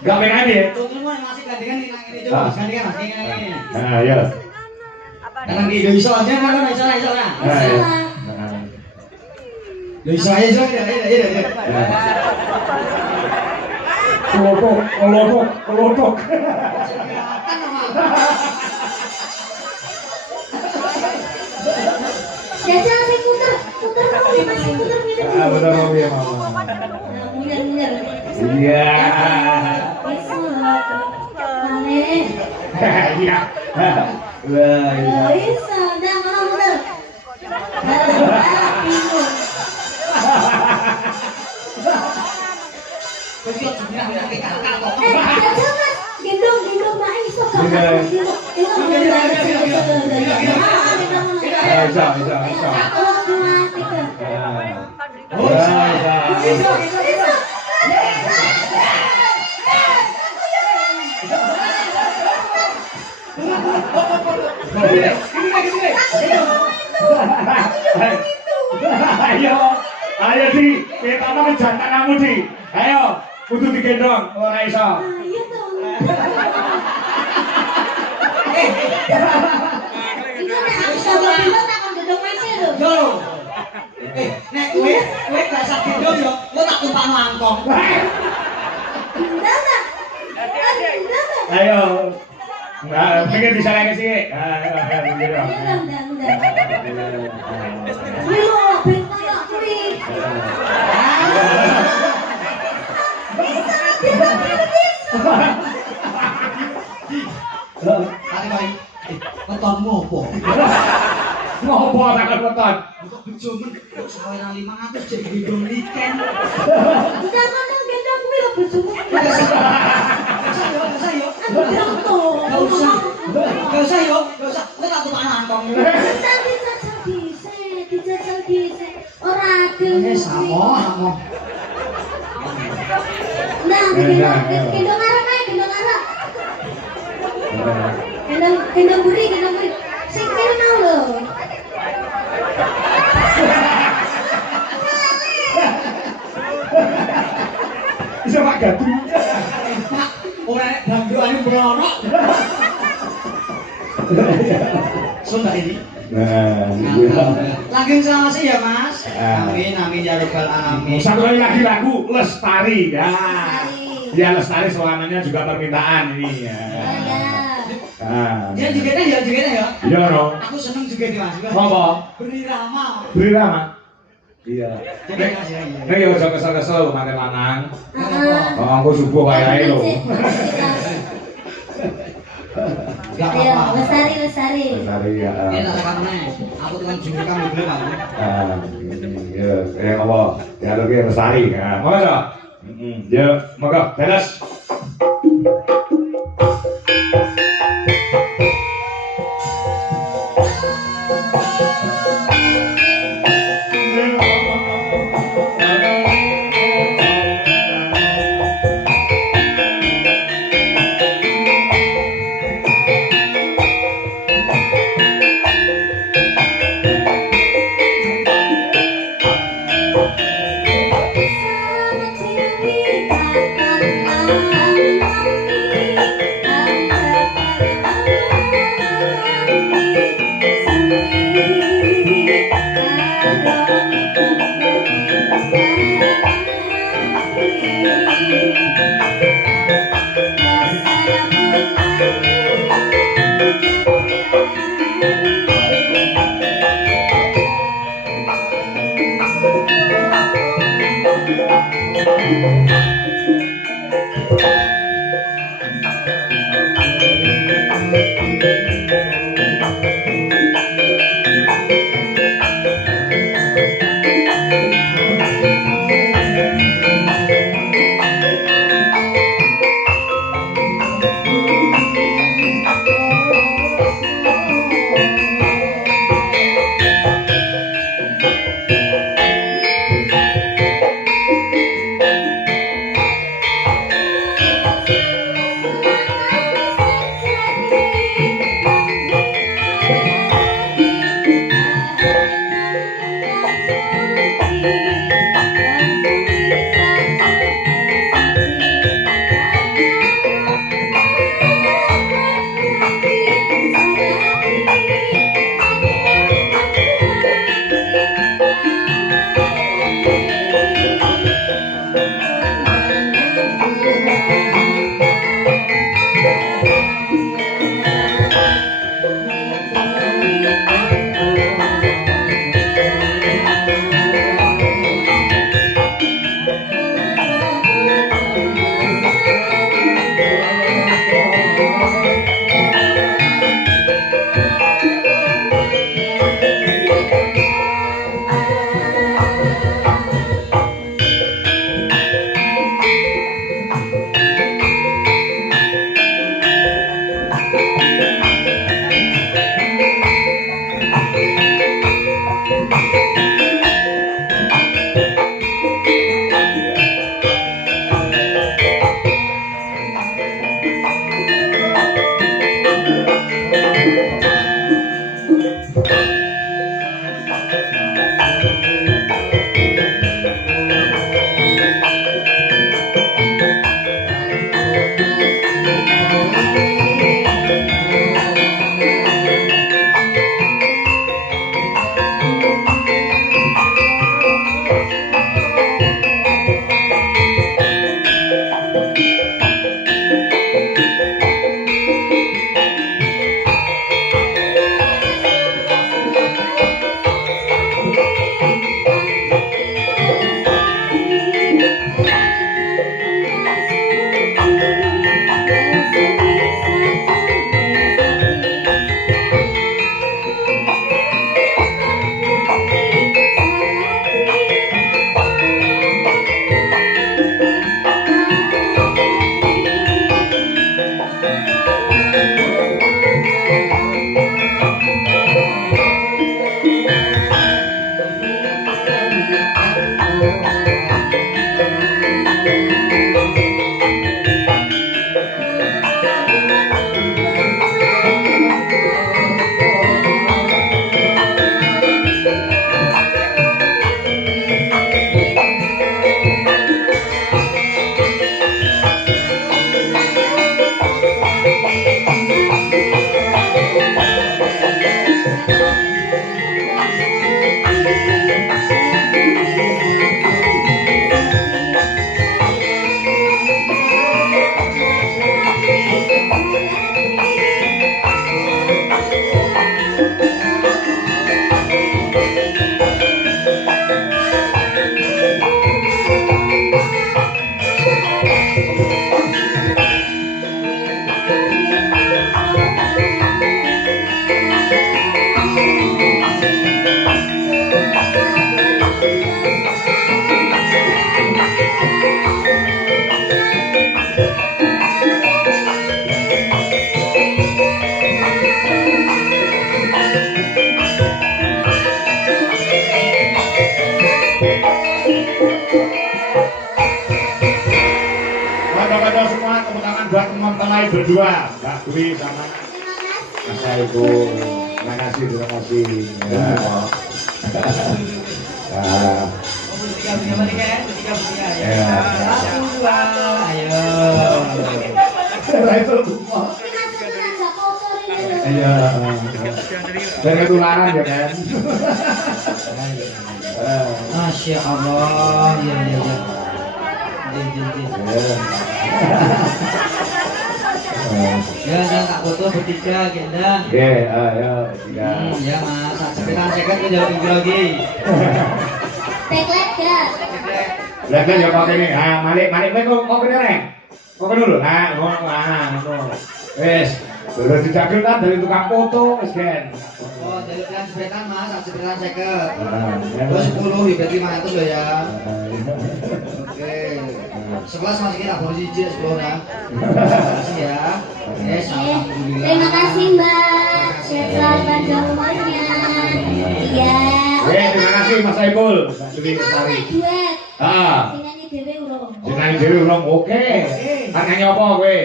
Gak pengen ya? Cuma masih gandengan ini nang ini coba gandengan Mas ini. Nah, ya. Karena di iso aja kan iso lah. Yo iso aja ya. Kelotok. Jajal sing puter mau ya Mas, puter gitu. Ah, benar mau ya, Mama. Mundur. Iya. Iya. Wah, iya. Bisa, dah mau mundur. Jajal Mas, gendong Mbak iso gak? Ayo di, kita mau ngejantan kamu di. Ayo, kudu digendong, ora iso. Nek kowe gak sakit yo, kowe tak tumpakno angkong. Ayo. Nah, pikir bisa lagi sih. Ketonmu opo? Ngopo tak keton? Kok bojomu saweran 500 jek gendong liken. Udah ngomong gendong kuwi lho bojomu. Gak usah yo. Kowe tak tumpakno angkong. Dijajal dhisik. Ora adil. Samo. Nah, gendong arep ae, gendong arep. Gendong buri. Sing kene mau lho. Bisa Pak Gatu. Ora nek dangrokane mbrono. Sondak ini. Nah, lagi selawase ya Mas. Amin ya rabbal alamin. Satu kali lagi lagu Lestari ya. Ya Lestari selamanya juga permintaan ini ya. Dia juga ya. Iya no. Aku seneng juga nih Mas. Apa? Beri Rama. Iya. Nek yo aja kesel-kesel mate lanang. Oh, aku subuh wayahe lho. Ayo, lestari. Ya. Ini tak rekam nih. Aku tukang jumlah kamu dulu Pak. Ya, apa? Ya lagi Lestari. Nah, mau aja. Ya, monggo, beres. teman-teman berdua, Mbak Dwi sama Terima kasih. Mas Ibu. Terima kasih, terima kasih. Ya. Ya. Ya. Ayo. Itu Ini masuk tenaga kotor ini. Iya. Dan ketularan ya kan. Masya Allah, ya ya ya. Ya, dan tak foto bertiga, gendang. Oke, ayo tiga. Ya mas, sekitar seket tuh jauh lagi. Teklet gak? Lihat ya pakai ini. Nah, malik kok kenereng. Kok dulu. Nah, wes. Belum dijabil kan dari tukang foto, wes kan. Oh, dari pilihan sebetan mas, sekitar seket. Nah, Terus 10, berarti 500 loh ya. Oke. 11 masukin aku siji 10 nah. Terima kasih ya. Yes, alhamdulillah. Terima kasih Mbak. Sehat selalu panjang umurnya. Iya. terima kasih Mas Saiful. Kita mau main duet. Ah, Sing nyanyi dhewe urung. jenengan dhewe urung oke. Kan nyanyi apa kowe?